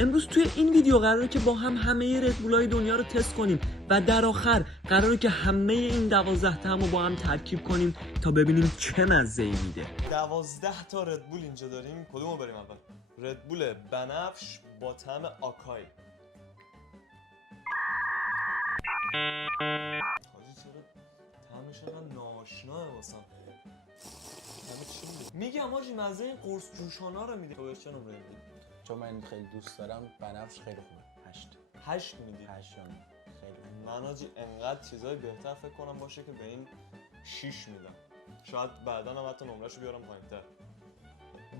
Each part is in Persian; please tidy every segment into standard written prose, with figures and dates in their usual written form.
امروز توی این ویدیو قراره که با هم همه ردبولای دنیا رو تست کنیم و در آخر قراره که همه این 12 تا رو با هم ترکیب کنیم تا ببینیم چه مزه‌ای میده. 12 تا ردبول اینجا داریم. کدومو بریم اول؟ ردبول بنفش با طعم آکای. حاجی چرا طعمش انقدر ناآشناه واسم؟ میگم حاجی مزه این قرص جوشانا رو میده. تو بهش چه نمره میدی؟ چون من خیلی دوست دارم بنفش خیلی خوبه. 8 8 میدی؟ 8 خیلی. من حاجی انقدر چیزای بهتر فکر کنم باشه که به این 6 میدم. شاید بعدا هم حتی نمرهشو بیارم پایین‌تر.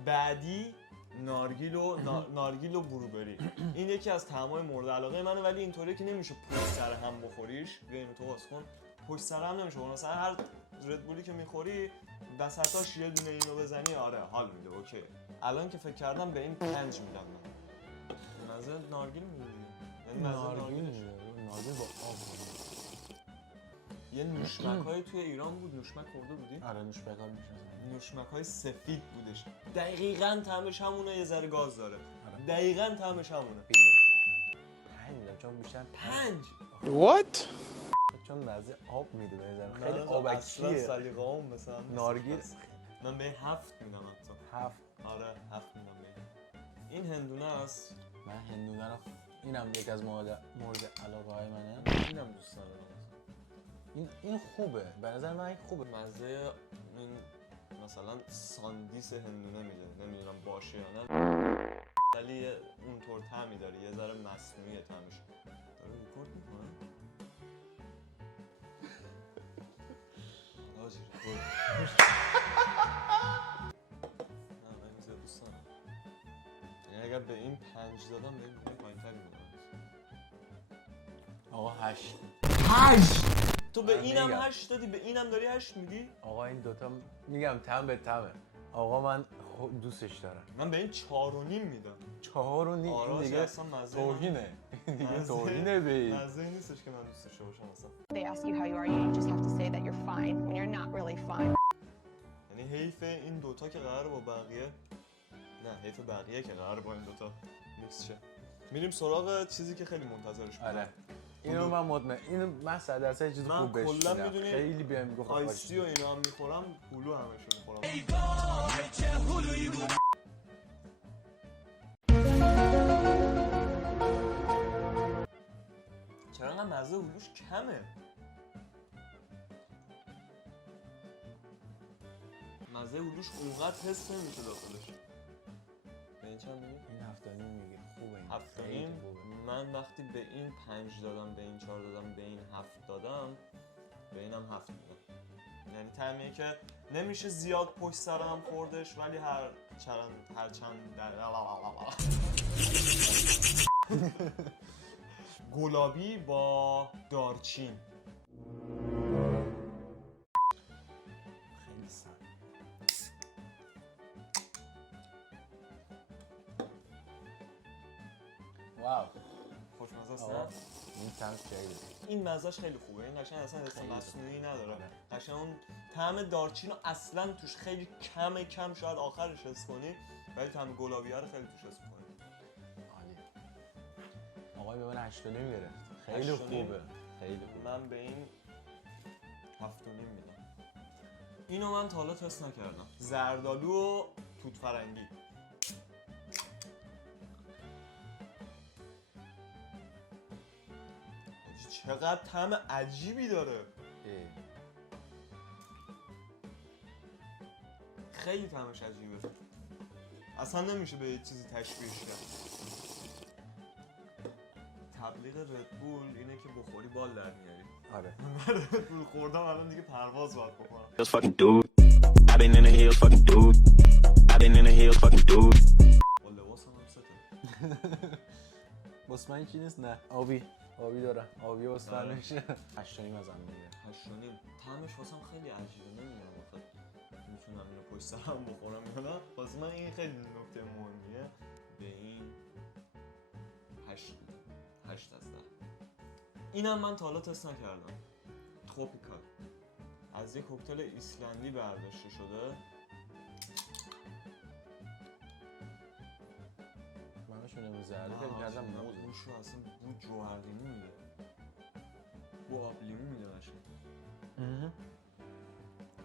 بعدی نارگیل و بروبری. این یکی از طعمای مورد علاقه منه، ولی اینطوریه که نمیشه پشت سر هم بخوریش. بیا اینو تو باز کن. پشت سر هم نمیشه. مثلا هر ردبولی که میخوری وسطاش یه دونه اینو بزنی، آره حال میده، اوکی. الان که فکر کردم به این 5 میدم من. به نظر نارگیل میدونی؟ یعنی نارگیل با آب. یه نوشمک‌های توی ایران بود، نوشمک خورده بودی؟ آره نوشمک ها میشه. نوشمک‌های سفید بودش. دقیقاً طعمش همونه، یه ذره گاز داره. دقیقاً طعمش همونه. 5 میدم چون بیشتر 5. What؟ چون مزه آب میده به نظر خیلی خیلی اصلا آبکیه. سلیقه‌ام مثلا نارگیل من به 7 میدم حتی. 7. آره 7 میدم به این هندونه است. من هندونه رو اینم یک از مورد علاقه های منه. اینم دوست دارم. این خوبه به نظر من. خوبه مزه این مثلا ساندیس هندونه میده، نمیدونم باشه یا نه، ولی اونطور طعمی داره، یه ذره مصنوعیه طعمش. داره ریکورد میکنه؟ حاجی ریکورد. نه من این زیاد دوست دارم. یعنی اگر به این 5 دادم به این پایین‌تری میدم. آقا 8. تو به من اینم میگم. 8 دادی، به اینم داری 8 میدی؟ آقا این دوتا میگم طعم به طعمه. آقا من دوستش دارم. من به این 4.5 میدم. 4 و نیم. آره این دیگه اصلا مزه توهینه. دیگه توهینه به این. مزه نیستش که من دوست داشته باشم اصلا. They ask you how you are, you just have to say that you're fine when you're not really fine. یعنی حیف این دوتا که قراره با بقیه، نه حیف بقیه که قراره با این دوتا میکس شه. میریم سراغ چیزی که خیلی منتظرش بودم. آره اینو من مطمئن، اینو من 100% چیز من خوب بهش کلا میدم. میدونی خیلی بهم گفت آیسی و اینا هم میخورم، هلو همشون میخورم. چرا انقدر مزه هلوش کمه؟ مزه هلوش اونقدر حس نمیشه داخلش. به این چند میگی؟ این 7 و نیم میگه خوبه. این 7 و خیلی نیم. خوبه. من وقتی به این 5 دادم، به این 4 دادم، به این 7 دادم، به اینم 7 میدم. یعنی طعمیه که نمیشه زیاد پشت سر هم خوردش، ولی هر چند گلابی با دارچین. خیلی سن. واو خوشمزه است آقا نه؟ این طعم خیلی. این مزهش خیلی خوبه. این قشنگ اصلا حس مصنوعی نداره. قشنگ اون طعم دارچین رو اصلا توش خیلی کم شاید آخرش حس کنی، ولی طعم گلابی رو خیلی توش حس کنی. عالی. آقای به من 8 و نیم گرفت. خیلی 8 و نیم؟ خوبه. خیلی خوبه. من به این 7 و نیم میدم. اینو من تا حالا تست نکردم. زردالو و توت فرنگی. چقدر طعم عجیبی داره. خیلی طعمش عجیبه. اصلا نمیشه به یه چیزی تشبیهش کرد. تبلیغ ردبول اینه که بخوری بال در میاری. آره. ردبول خوردم الان دیگه پرواز باید بکنم. Hills fucking dude. I've been in the hills fucking dude. I've been in the hills fucking dude. با لباس هم سته. بس من چی نیست نه. آبی دارم. آبی واسه میشه. 8 و نیم ازم میگیره. 8 و نیم. طعمش واسم خیلی عجیبه، نمیدونم واقعا میتونم اینو پشت سرم بخورم یا نه. واسه من این خیلی نکته مهمیه. به این 8 از 10. اینم من تا حالا تست نکردم. تروپیکال از یک کوکتل ایسلندی برداشته شده. من بهش میدم کرده فکر می‌کردم موزه. بوشو اصلا بو جوهر لیمو میده، بو آب لیمو میده قشنگ.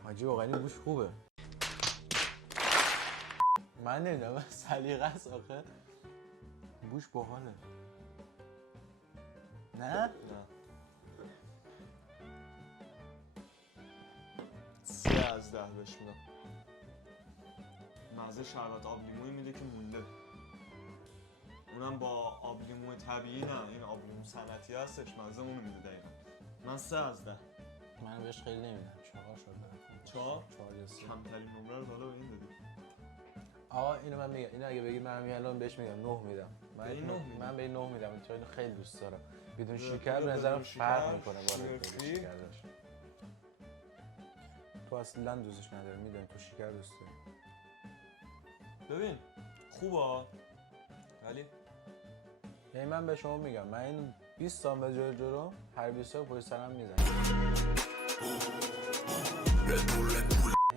حاجی واقعا این بوش خوبه. من نمیدونم سلیقه است آخه بوش باحاله. نه؟ نه 3 از 10 بهش میدم. مزه شربت آب لیمویی میده که مونده، اونم با آب لیمو طبیعی، نه این آب لیمو صنعتی هستش، مزه اونو میده دقیقا. من 3 از 10. من بهش خیلی نمیدم. 4 شد برام. 4 4 یا 3. کمترین نمره رو حالا به این دادی. آقا اینو من میگم، اینو اگه بگی من همین الان بهش میگم 9 میدم. به این 9 میدی؟ من به این 9 میدم چون اینو خیلی دوست دارم. بدون به- شکر به بدون نظرم شکر، فرق میکنه با شوگر بدون فری. شکر داشت. تو اصلا دوستش نداری، میدونم تو شکر دوست داری. ببین خوبه ولی یعنی من به شما میگم من اینو 20 سال به جلو هر 20 سال پشت سرم میزنم.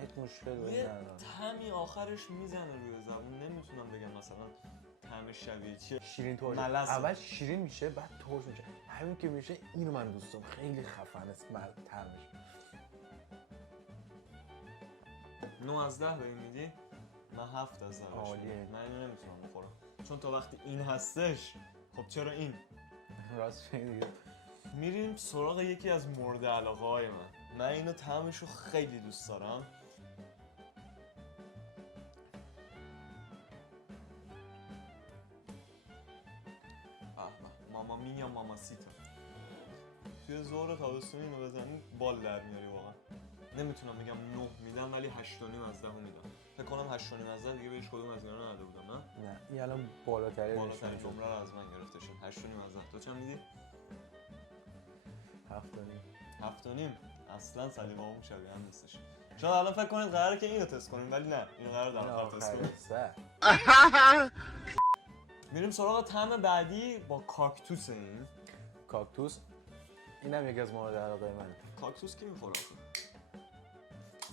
هیچ مشکل با این یه ندارم. طعمی آخرش میزنه روی زبون، نمیتونم بگم مثلا طعم شبیه چیه. شیرین ترش ملسه. اول شیرین میشه بعد ترش میشه، همین که میشه اینو من دوست دارم، خیلی خفن است طعمش. 9 از 10 به این میدی؟ من 7 از 10 بهش عالیه. میدم. من اینو نمیتونم بخورم چون تا وقتی این هستش، خب چرا این؟ راست میگی. میریم سراغ یکی از مورد علاقه های من اینو طعمشو خیلی دوست دارم. ماما میا ماماسیتا. توی ظهر تابستون اینو بزنی بال در میاری واقعا. نمیتونم بگم 9 میدم ولی 8.5 از 10 میدم. فکر کنم 8.5 از 10 دیگه بهش کدوم از اینا نداده بودم. نه این الان بالاتره بالاترین نمره رو از من گرفته شد. 8.5 از 10. تو چند میدی؟ 7.5. 7.5. اصلا سلیقه‌مون شبیه هم نیستش. شاید الان فکر کنید قراره که اینو تست کنیم ولی نه، اینو قراره در آخر تست کنیم. میریم سراغ طعم بعدی با کاکتوس. این کاکتوس اینم یکی از مورد علاقه منه. کاکتوس کی میخوره؟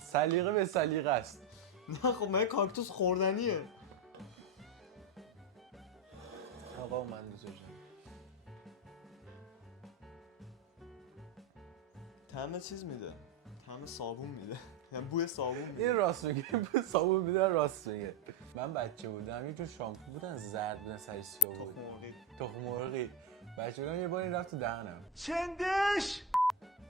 سلیقه به سلیقه است. نه خب من کاکتوس خوردنیه. آقا من دوست دارم. طعم چیز میده، طعم صابون میده. یعنی بوی صابون میده. این راست میگه، بوی صابون میده، راست میگه. من بچه بودم یه جور شامپو بودن زرد بودن سر سیاه بود. تخم مرغی. بچه بودم یه بار این رفت تو دهنم. چندش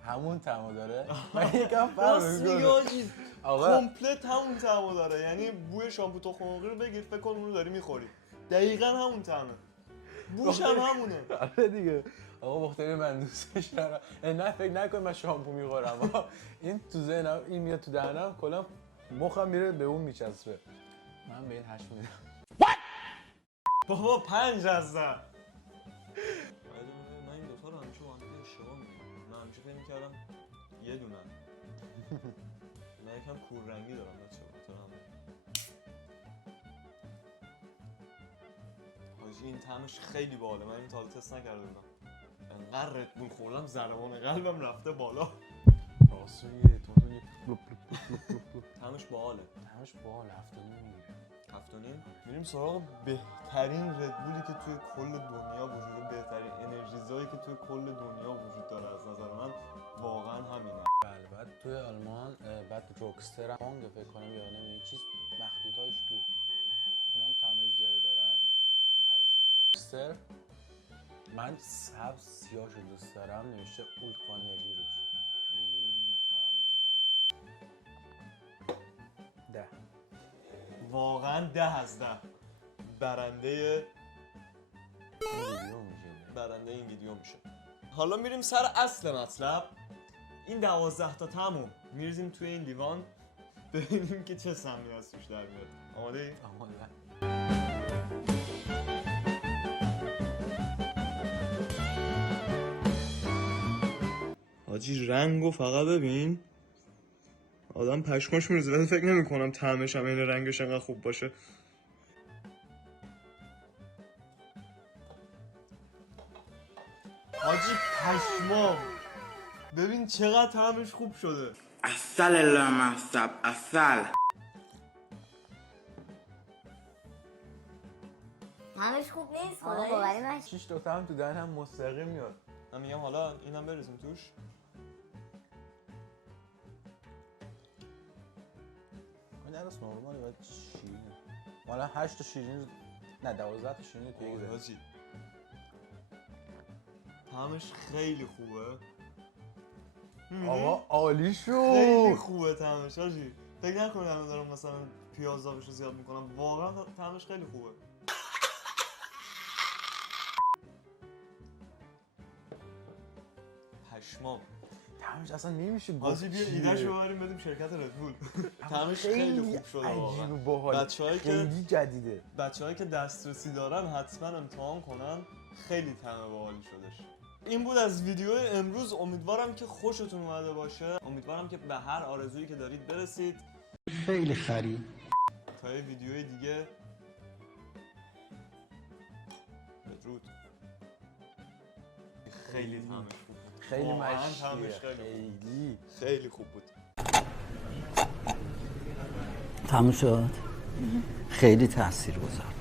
همون طعمو داره. من یکم فرق راست میگه میکنه. آجی، آقا کمپلت همون طعمو داره. یعنی بوی شامپو تخم مرغی رو بگیر فکر کن اون رو داری میخوری. دقیقاً همون طعمه. بوش هم همونه. آره دیگه. آقا مختلف من دوستش دارم. نه فکر نکن من شامپو میخورم. این تو ذهنم این میاد تو دهنم کلا مخم میره به اون میچسبه. من به این 8 میدم. بابا 5 از 10. من این دوتا رو همیشه با هم دیگه اشتباه می‌کنم. من همیشه فکر می‌کردم یه دونه. من یکم کور رنگی دارم بچه‌ها. حاجی این طعمش خیلی باحاله. من این تا حالا تست نکرده بودم. انقدر رتبول خوردم ضربان قلبم رفته بالا. راست میگه تو طعمش باحاله. همش باحال 7 میگیره. 7.5. میریم سراغ بهترین ردبولی که توی کل دنیا وجود داره، بهترین انرژیزایی که توی کل دنیا وجود داره. از نظر من واقعا همینه. بله بعد توی آلمان بعد روکستر هم فانگ فکر کنم یا نمیدونم چیز مخلوطاش بود. اونام طعم زیادی دارن. از روکستر من سبز سیاهشو دوست دارم، نوشته اولد کانری روش. خیلی طعمش فهم 10. واقعا 10 از 10. برنده این ویدیو میشه. این ویدیو میشه. حالا میریم سر اصل مطلب. این 12 تا طعمو میریزیم توی این لیوان ببینیم که چه سمی از توش در میاد. آماده ای؟ آماده. حاجی رنگو فقط ببین، آدم پشماش میریزه ولی فکر نمی کنم طعمش هم این رنگش انقدر خوب باشه. حاجی پشمام، ببین چقدر طعمش خوب شده. عسل لامصب عسل طعمش خوب نیست آقا خداییش. باوری من 6 تا هم تو دهنم مستقیم میاد. من میگم حالا اینم بریزیم توش. این درست نورمالی باید شیرین. حالا 8 تا شیرین نه 12 تا شیرین توی یک زدی. حاجی طعمش خیلی خوبه. آقا عالی خیلی شد. خوبه طعمش حاجی. فکر نکنید الان دارم مثلا پیاز داغش رو زیاد میکنم، واقعا طعمش خیلی خوبه. پشمام. طعمش اصلا نمیشه گفت. حاجی بیا چیه. ایده‌شو ببریم بدیم شرکت ردبول. طعمش خیلی خوب شده عجیب و واقعا. باحال. بچه‌هایی که خیلی جدیده. بچه‌هایی که دسترسی دارن حتما امتحان کنن، خیلی طعم باحالی شدش. این بود از ویدیو امروز. امیدوارم که خوشتون اومده باشه. امیدوارم که به هر آرزویی که دارید برسید. خیلی خری. تا یه ویدیوی دیگه بدرود. خیلی طعمش خوب بود. خیلی واقعاً مشکیه. طعمش خیلی خیلی خیلی خوب بود. تموم شد. خیلی تاثیر گذار.